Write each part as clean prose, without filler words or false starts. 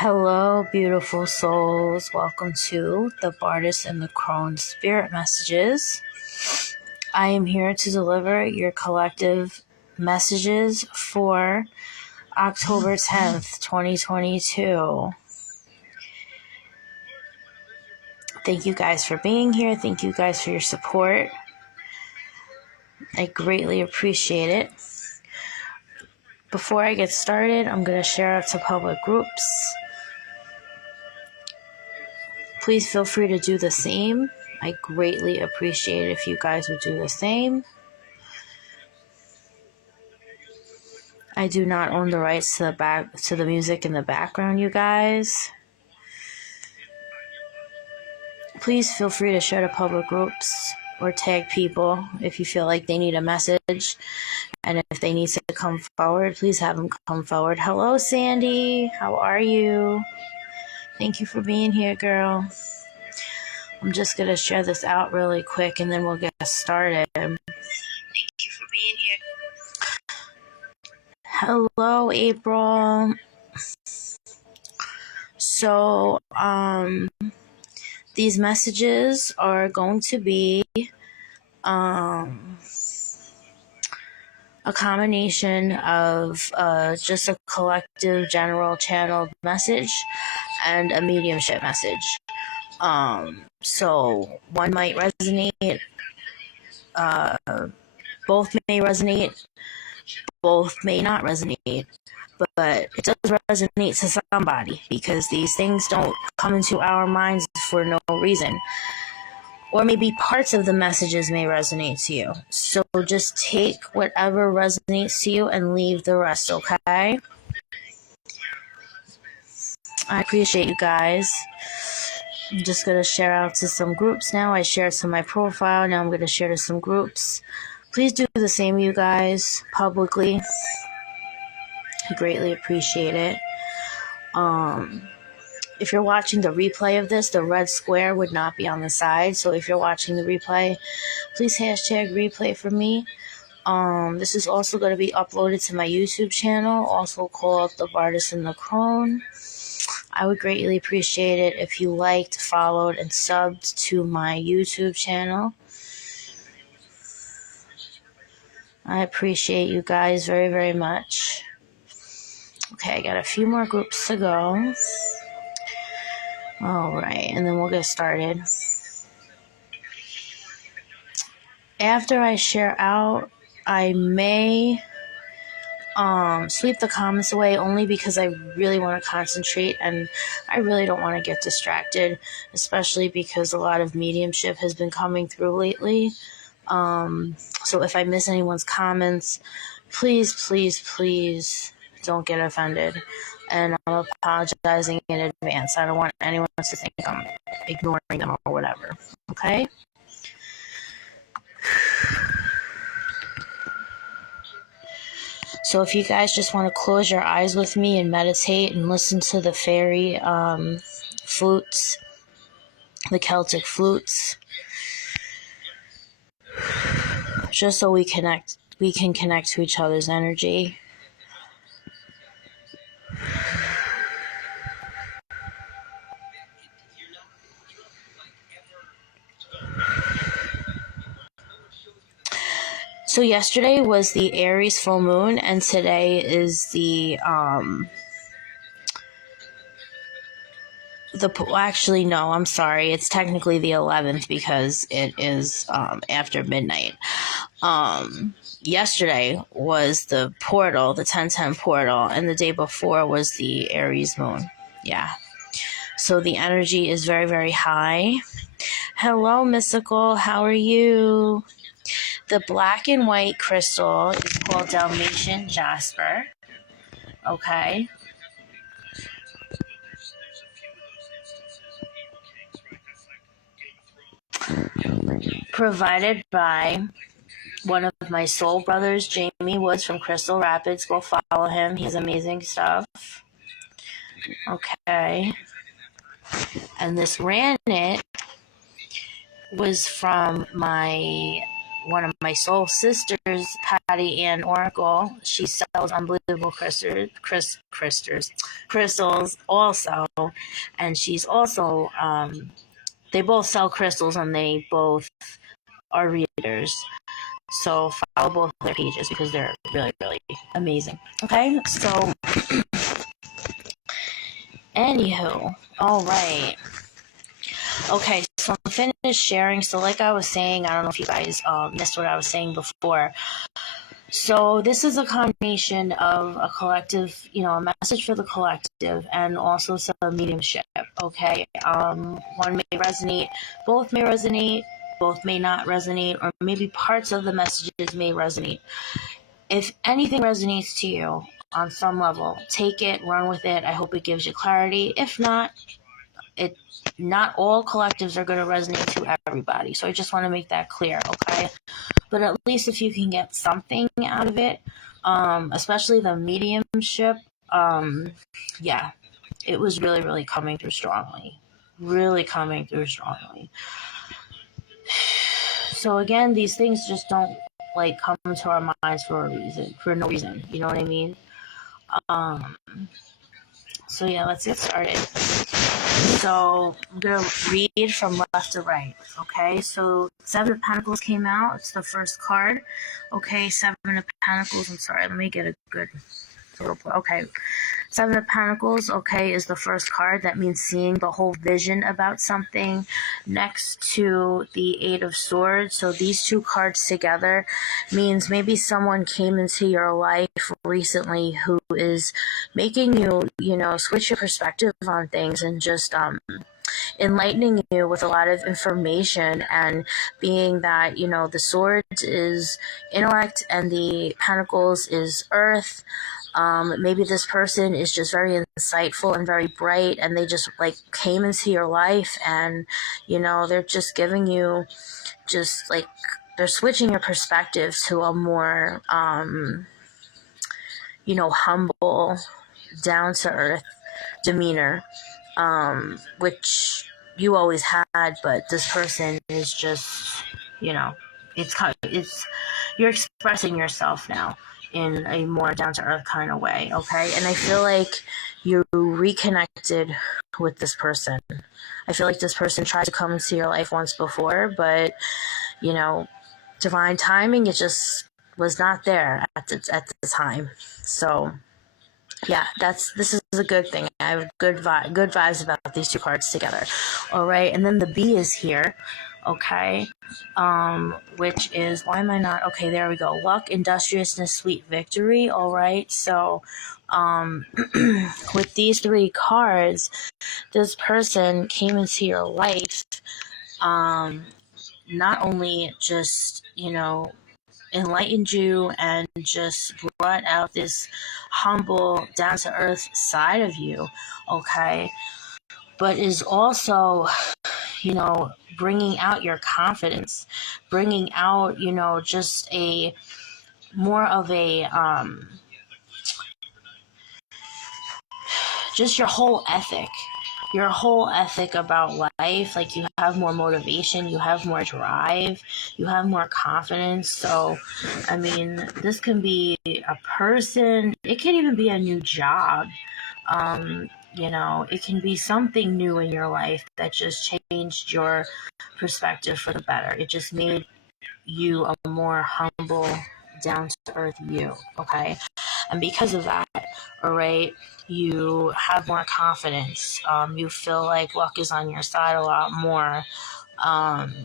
Hello, beautiful souls. Welcome to the Bardist and the Crone Spirit Messages. I am here to deliver your collective messages for October 10th, 2022. Thank you guys for being here. Thank you guys for your support. I greatly appreciate it. Before I get started, I'm going to share out to public groups. Please feel free to do the same. I greatly appreciate it if you guys would do the same. I do not own the rights to the music in the background, you guys. Please feel free to share to public groups or tag people if you feel like they need a message. And if they need to come forward, please have them come forward. Hello, Sandy. How are you? Thank you for being here, girl. I'm just going to share this out really quick and then we'll get started. Thank you for being here. Hello, April. So, these messages are going to be a combination of just a collective general channeled message and a mediumship message. So one might resonate, both may resonate, both may not resonate, but it does resonate to somebody because these things don't come into our minds for no reason. Or maybe parts of the messages may resonate to you. So just take whatever resonates to you and leave the rest, okay? I appreciate you guys. I'm just going to share out to some groups now. I shared to my profile. Now I'm going to share to some groups. Please do the same, you guys, publicly. I greatly appreciate it. If you're watching the replay of this, the red square would not be on the side. So if you're watching the replay, please hashtag replay for me. This is also going to be uploaded to my YouTube channel, also called The Bardist and the Crone. I would greatly appreciate it if you liked, followed, and subbed to my YouTube channel. I appreciate you guys very, very much. Okay, I got a few more groups to go. All right, and then we'll get started. After I share out, I may sweep the comments away only because I really want to concentrate and I really don't want to get distracted, especially because a lot of mediumship has been coming through lately. So if I miss anyone's comments, please, please, please don't get offended. And I'm apologizing in advance. I don't want anyone to think I'm ignoring them or whatever. Okay? So if you guys just want to close your eyes with me and meditate and listen to the fairy flutes, the Celtic flutes, just so we can connect to each other's energy. So yesterday was the Aries full moon, and today is actually, no, I'm sorry. It's technically the 11th because it is after midnight. Yesterday was the portal, the 1010 portal, and the day before was the Aries moon. Yeah. So the energy is very, very high. Hello, Mystical. How are you? The black and white crystal is called Dalmatian Jasper. Okay. Provided by one of my soul brothers, Jamie Woods from Crystal Rapids. Go follow him. He has amazing stuff. Okay. And this granite was from my one of my soul sisters, Patty Ann Oracle. She sells unbelievable crystals also, and she's also they both sell crystals and they both are readers. So follow both their pages because they're really, really amazing. Okay, so anywho, all right. Okay, so I'm finished sharing. So like I was saying, I don't know if you guys missed what I was saying before. So this is a combination of a collective, a message for the collective and also some mediumship, okay? One may resonate, both may not resonate, or maybe parts of the messages may resonate. If anything resonates to you on some level, take it, run with it. I hope it gives you clarity. If not, not all collectives are going to resonate to everybody. So I just want to make that clear, okay? But at least if you can get something out of it, especially the mediumship, yeah, it was really, really coming through strongly. Really coming through strongly. So again, these things just don't come to our minds for no reason. You know what I mean? So yeah, let's get started. So I'm going to read from left to right, okay? So Seven of Pentacles came out. It's the first card. Okay, Seven of Pentacles. I'm sorry, let me get a good... Okay, Seven of Pentacles, okay, is the first card. That means seeing the whole vision about something. Next to the Eight of Swords, so these two cards together means maybe someone came into your life recently who is making you, switch your perspective on things and just enlightening you with a lot of information. And being that, the Swords is intellect and the Pentacles is earth. Maybe this person is just very insightful and very bright, and they just came into your life, and they're just giving you they're switching your perspective to a more humble, down to earth demeanor, which you always had, but this person is just it's you're expressing yourself now in a more down-to-earth kind of way, okay? And I feel like you reconnected with this person. I feel like this person tried to come into your life once before, but, divine timing, it just was not there at the time. So, yeah, this is a good thing. I have good vibes about these two cards together. All right, and then the B is here. Okay, which is, why am I not? Okay, there we go. Luck, industriousness, sweet victory. All right, so with these three cards, this person came into your life, not only just, enlightened you and just brought out this humble, down-to-earth side of you, okay, but is also, bringing out your confidence, bringing out, just a more of a, just your whole ethic about life. Like, you have more motivation, you have more drive, you have more confidence. So, I mean, this can be a person, it can even be a new job. It can be something new in your life that just changed your perspective for the better. It just made you a more humble, down-to-earth you, okay? And because of that, all right, you have more confidence. You feel like luck is on your side a lot more.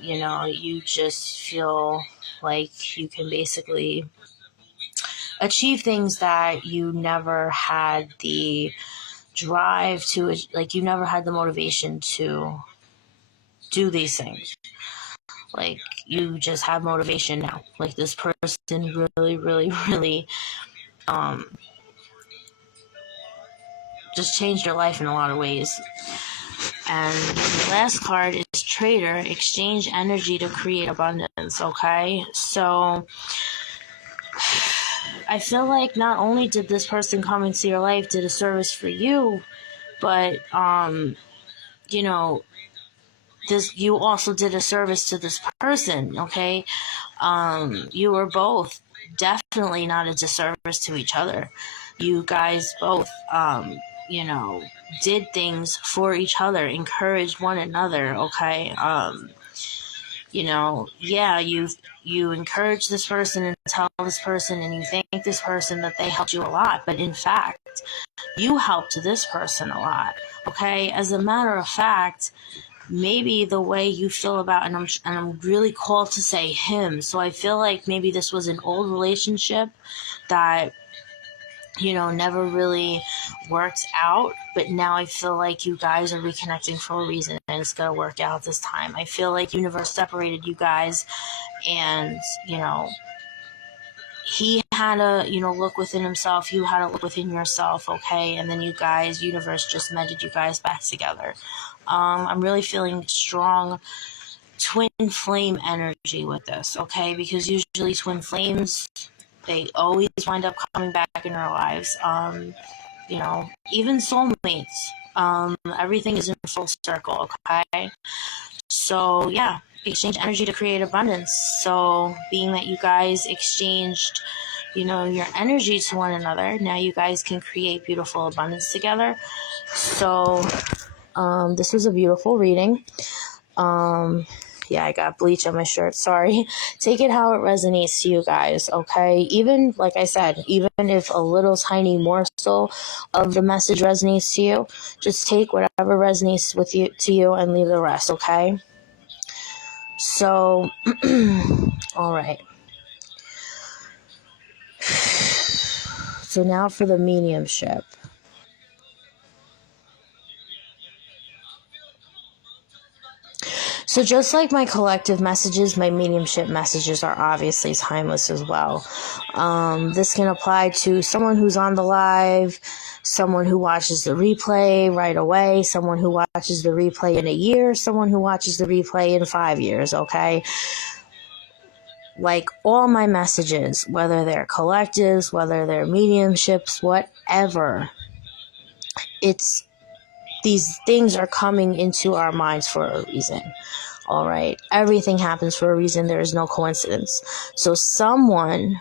You just feel like you can basically achieve things that you never had the drive to, like, you never had the motivation to do these things. Like, you just have motivation now. Like, this person really, really, really just changed your life in a lot of ways. And the last card is Trader. Exchange energy to create abundance, okay? So I feel like not only did this person come into your life, did a service for you, but you also did a service to this person, okay? You were both definitely not a disservice to each other. You guys both, you know, did things for each other, encouraged one another, okay? You know, yeah, you encourage this person and tell this person and you thank this person that they helped you a lot, but in fact, you helped this person a lot, okay? As a matter of fact, maybe the way you feel about, and I'm really called to say him, so I feel like maybe this was an old relationship that, you know, never really worked out, but now I feel like you guys are reconnecting for a reason and it's gonna work out this time. I feel like universe separated you guys, and, you know, he had to, you know, look within himself, you had to look within yourself, okay? And then you guys, universe just mended you guys back together. I'm really feeling strong twin flame energy with this, okay? Because usually twin flames, they always wind up coming back in our lives. You know, even soulmates. Everything is in full circle, okay? So, yeah, exchange energy to create abundance. So, being that you guys exchanged, you know, your energy to one another, now you guys can create beautiful abundance together. So, this was a beautiful reading. Yeah, I got bleach on my shirt. Sorry. Take it how it resonates to you guys, okay? Even, like I said, even if a little tiny morsel of the message resonates to you, just take whatever resonates with you to you and leave the rest, okay? So, all right. So now for the mediumship. So just like my collective messages, my mediumship messages are obviously timeless as well. This can apply to someone who's on the live, someone who watches the replay right away, someone who watches the replay in a year, someone who watches the replay in 5 years, okay? Like all my messages, whether they're collectives, whether they're mediumships, whatever, it's these things are coming into our minds for a reason. All right. Everything happens for a reason. There is no coincidence. So someone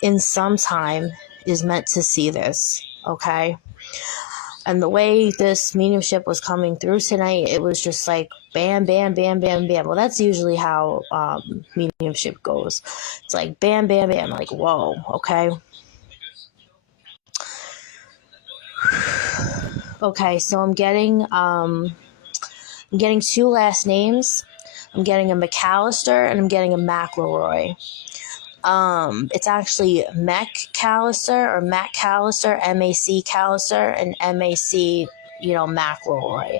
in some time is meant to see this. Okay. And the way this mediumship was coming through tonight, it was just like bam, bam, bam, bam, bam. Well, that's usually how mediumship goes. It's like bam, bam, bam. Like, whoa. Okay. Okay. So I'm getting two last names. I'm getting a McAllister and I'm getting a McElroy. It's actually McAllister or Mac Callister, M-A-C Callister, and M-A-C, you know, McElroy.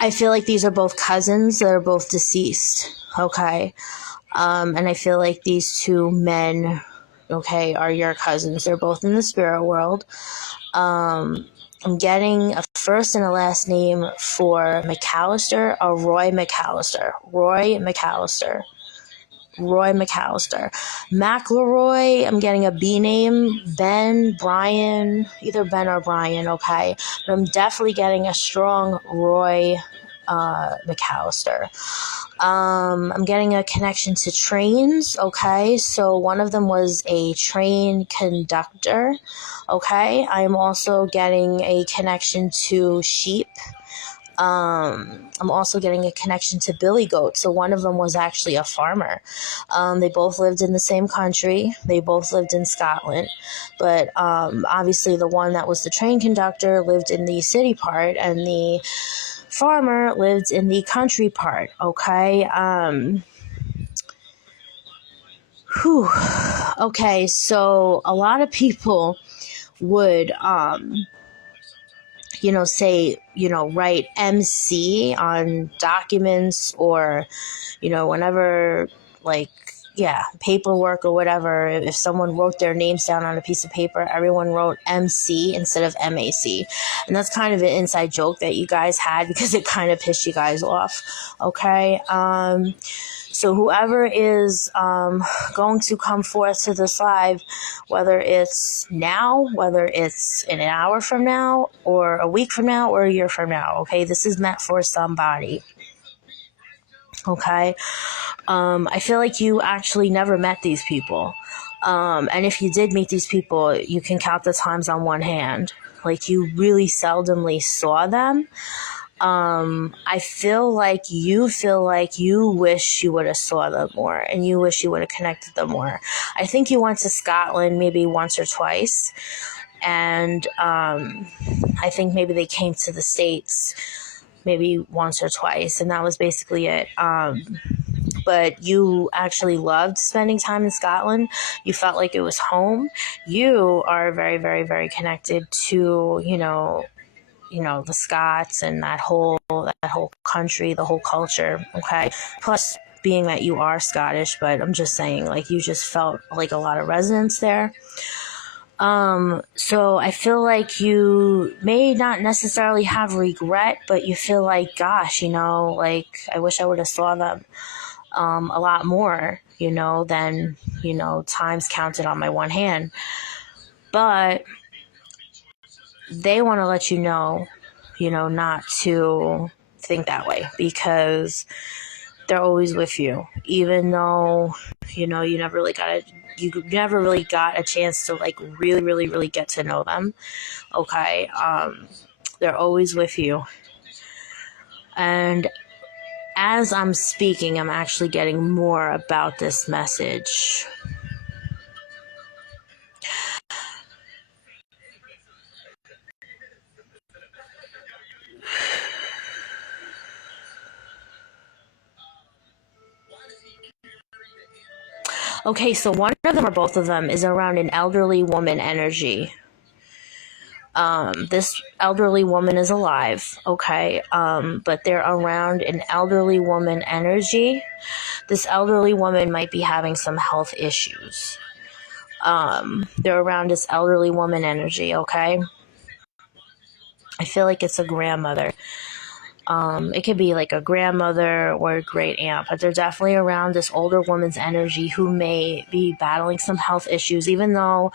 I feel like these are both cousins that are both deceased, okay? And I feel like these two men, okay, are your cousins. They're both in the spirit world. I'm getting a first and a last name for McAllister, a Roy McAllister. Roy McAllister. McElroy, I'm getting a B name. Ben, Brian, either Ben or Brian, okay? But I'm definitely getting a strong Roy McAllister. I'm getting a connection to trains, okay? So one of them was a train conductor, okay? I'm also getting a connection to sheep. I'm also getting a connection to billy goat. So one of them was actually a farmer. They both lived in the same country. They both lived in Scotland. But obviously the one that was the train conductor lived in the city part, and the farmer lived in the country part, okay? Okay, so a lot of people would, you know, say, you know, write MC on documents or, you know, whenever, like, yeah, paperwork or whatever. If someone wrote their names down on a piece of paper, everyone wrote MC instead of MAC. And that's kind of an inside joke that you guys had because it kind of pissed you guys off. Okay. So whoever is going to come forth to this live, whether it's now, whether it's in an hour from now, or a week from now, or a year from now, okay, this is meant for somebody. Okay. I feel like you actually never met these people. And if you did meet these people, you can count the times on one hand. Like, you really seldomly saw them. I feel like you wish you would have saw them more, and you wish you would have connected them more. I think you went to Scotland maybe once or twice, and I think maybe they came to the States maybe once or twice, and that was basically it. But you actually loved spending time in Scotland. You felt like it was home. You are very, very, very connected to, the Scots and that whole country, the whole culture. Okay. Plus, being that you are Scottish, but I'm just saying, like, you just felt like a lot of resonance there. So I feel like you may not necessarily have regret, but you feel like, gosh, like, I wish I would have saw them a lot more, than, times counted on my one hand. But they want to let you know, not to think that way, because they're always with you, even though, you never really got a chance to, like, really, really, really get to know them. Okay. They're always with you. And as I'm speaking, I'm actually getting more about this message. Okay, so one of them or both of them is around an elderly woman energy. This elderly woman is alive, okay? But they're around an elderly woman energy. This elderly woman might be having some health issues. They're around this elderly woman energy, okay? I feel like it's a grandmother. It could be like a grandmother or a great aunt, but they're definitely around this older woman's energy who may be battling some health issues, even though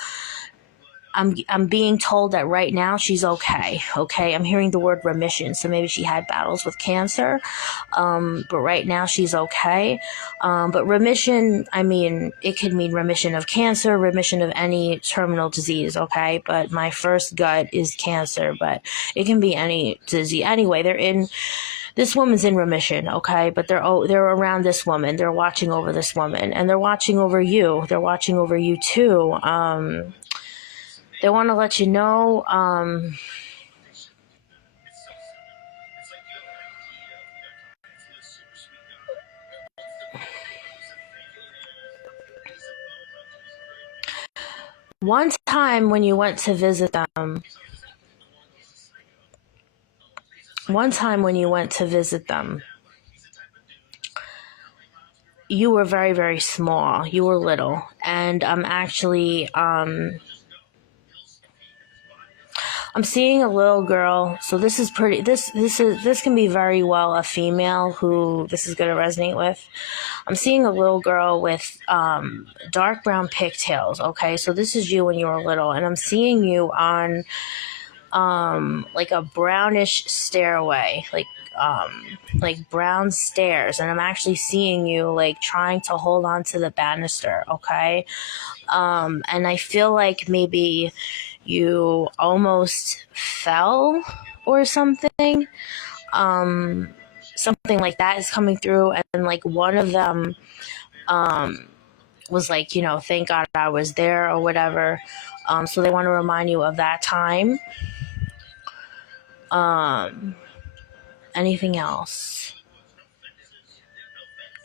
I'm being told that right now she's okay. Okay, I'm hearing the word remission, so maybe she had battles with cancer, but right now she's okay. But remission, I mean, it could mean remission of cancer, remission of any terminal disease. Okay, but my first gut is cancer, but it can be any disease. Anyway, this woman's in remission, okay? But they're around this woman. They're watching over this woman, and they're watching over you. They're watching over you too. They want to let you know, one time when you went to visit them, you were very, very small. You were little. And I'm seeing a little girl. So this is pretty, this can be very well a female who this is going to resonate with. I'm seeing a little girl with dark brown pigtails. Okay, so this is you when you were little, and I'm seeing you on like a brownish stairway, like brown stairs, and I'm actually seeing you like trying to hold on to the banister. Okay, and I feel like maybe you almost fell or something. Something like that is coming through, and like one of them was like, thank God I was there or whatever. So they want to remind you of that time. Anything else?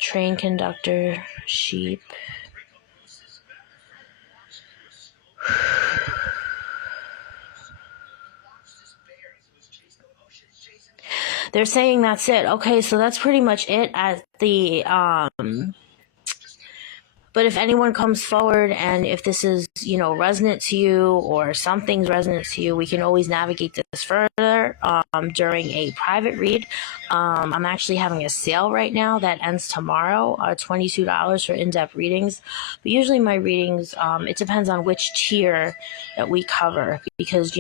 Train conductor, sheep. They're saying that's it. Okay, so that's pretty much it at the but if anyone comes forward and if this is, resonant to you or something's resonant to you, we can always navigate this further during a private read. I'm actually having a sale right now that ends tomorrow, $22 for in-depth readings. But usually my readings, it depends on which tier that we cover because,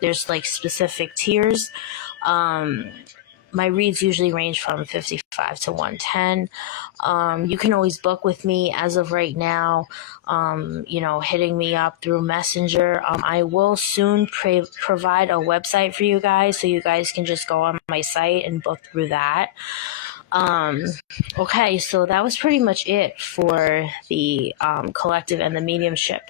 there's like specific tiers. my reads usually range from 55 to 110. You can always book with me as of right now, hitting me up through Messenger. I will soon provide a website for you guys, so you guys can just go on my site and book through that. Okay, so that was pretty much it for the collective and the mediumship.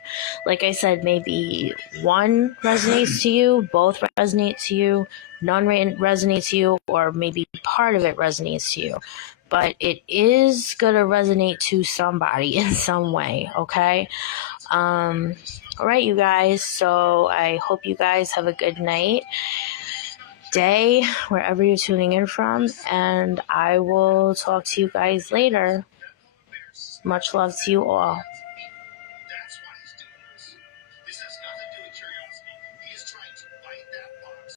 Like I said, maybe one resonates to you, both resonate to you, none resonates to you, or maybe part of it resonates to you. But it is going to resonate to somebody in some way, okay? All right, you guys. So I hope you guys have a good night, day, wherever you're tuning in from, and I will talk to you guys later. Much love to you all.